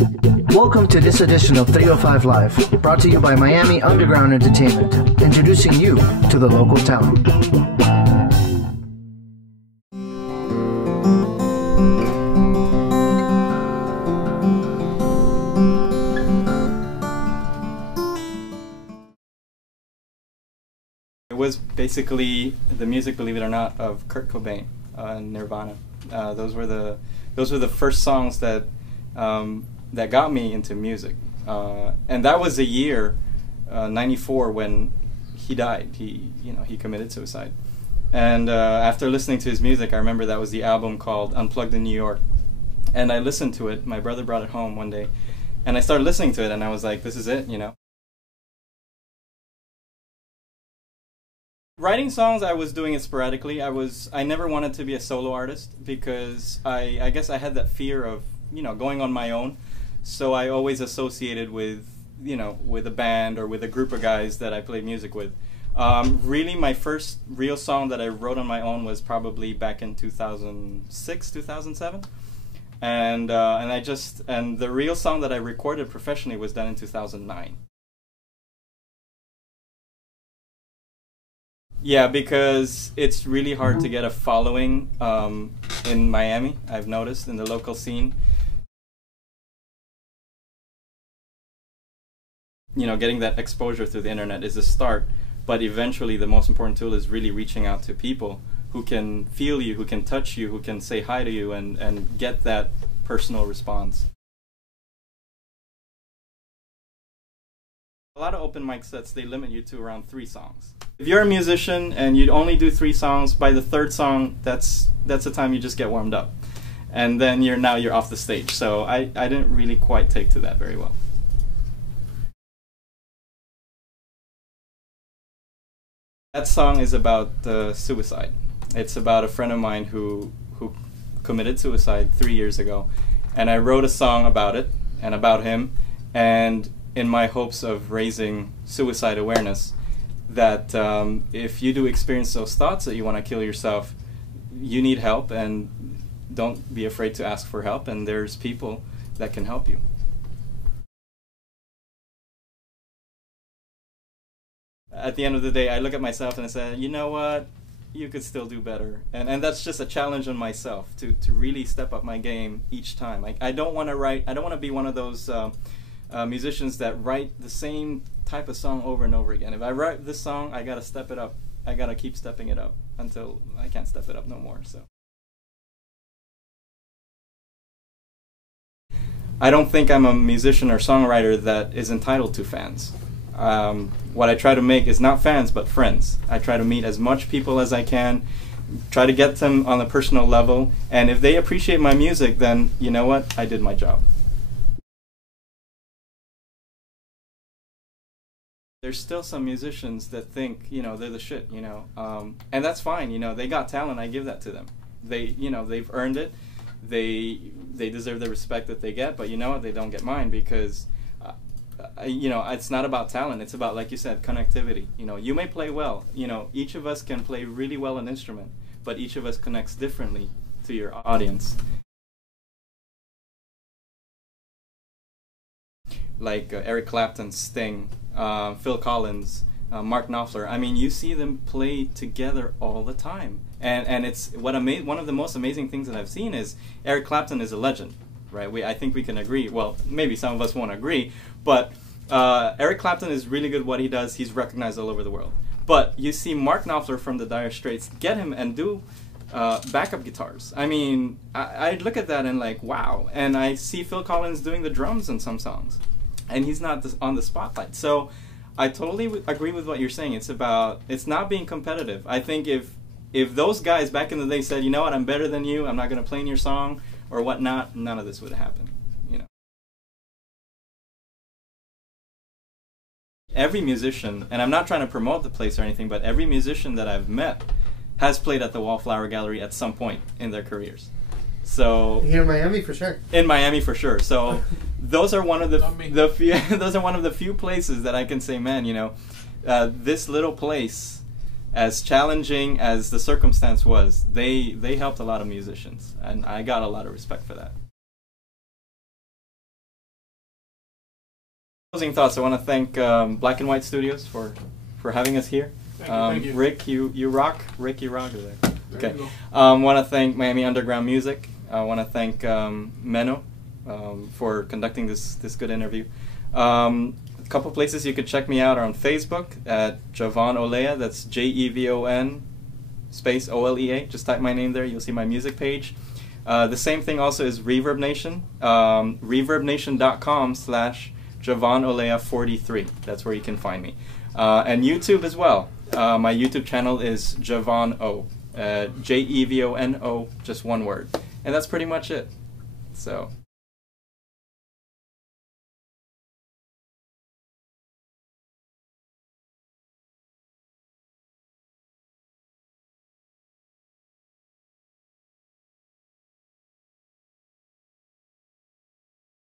Welcome to this edition of 305 Live, brought to you by Miami Underground Entertainment, introducing you to the local talent. It was basically the music, believe it or not, of Kurt Cobain and Nirvana. Those were the first songs that that got me into music, and that was the year '94 when he died. He committed suicide, and after listening to his music, I remember that was the album called Unplugged in New York, and I listened to it. My brother brought it home one day, and I started listening to it, and I was like, "This is it," Writing songs, I was doing it sporadically. I never wanted to be a solo artist because I guess I had that fear of, going on my own. So I always associated with, with a band or with a group of guys that I played music with. Really, my first real song that I wrote on my own was probably back in 2006, 2007. And the real song that I recorded professionally was done in 2009. Yeah, because it's really hard to get a following in Miami, I've noticed, in the local scene. Getting that exposure through the internet is a start, but eventually the most important tool is really reaching out to people who can feel you, who can touch you, who can say hi to you and get that personal response. A lot of open mic sets, they limit you to around 3 songs. If you're a musician and you only do 3 songs, by the 3rd song, that's the time you just get warmed up. And then you're off the stage. So I didn't really quite take to that very well. That song is about suicide. It's about a friend of mine who committed suicide 3 years ago. And I wrote a song about it and about him, and in my hopes of raising suicide awareness, that if you do experience those thoughts that you want to kill yourself, you need help, and don't be afraid to ask for help, and there's people that can help you. At the end of the day, I look at myself and I say, you know what, you could still do better, and that's just a challenge on myself to really step up my game each time. I don't want to be one of those musicians that write the same type of song over and over again. If I write this song, I gotta step it up. I gotta keep stepping it up until I can't step it up no more. So I don't think I'm a musician or songwriter that is entitled to fans. What I try to make is not fans, but friends. I try to meet as much people as I can, try to get them on a personal level, and if they appreciate my music, then you know what? I did my job. There's still some musicians that think, they're the shit, and that's fine, they got talent, I give that to them. They've earned it, they deserve the respect that they get, but you know what, they don't get mine because, it's not about talent, it's about, like you said, connectivity. You may play well, each of us can play really well an instrument, but each of us connects differently to your audience. Like Eric Clapton, Sting, Phil Collins, Mark Knopfler. I mean, you see them play together all the time, and it's one of the most amazing things that I've seen is Eric Clapton is a legend, right? I think we can agree. Well, maybe some of us won't agree, but Eric Clapton is really good at what he does. He's recognized all over the world. But you see Mark Knopfler from the Dire Straits get him and do backup guitars. I mean, I look at that and like, wow. And I see Phil Collins doing the drums in some songs, and he's not on the spotlight. So I totally agree with what you're saying. It's not being competitive. I think if those guys back in the day said, you know what, I'm better than you, I'm not going to play in your song or whatnot, none of this would happen. Every musician, and I'm not trying to promote the place or anything, but every musician that I've met has played at the Wallflower Gallery at some point in their careers. So here in Miami, for sure. In Miami, for sure. So those are one of the few places that I can say, man, this little place, as challenging as the circumstance was, they helped a lot of musicians, and I got a lot of respect for that. Closing thoughts. I want to thank Black and White Studios for having us here. Thank you. Rick, you rock. Rick, you rock. Okay. You Want to thank Miami Underground Music. I want to thank Menno for conducting this good interview. A couple places you could check me out are on Facebook at Jevon Olea. That's Jevon space Olea. Just type my name there. You'll see my music page. The same thing also is Reverb Nation. ReverbNation.com/Jevon Olea 43. That's where you can find me. And YouTube as well. My YouTube channel is Jevon O. Jevono, just one word. And that's pretty much it. So.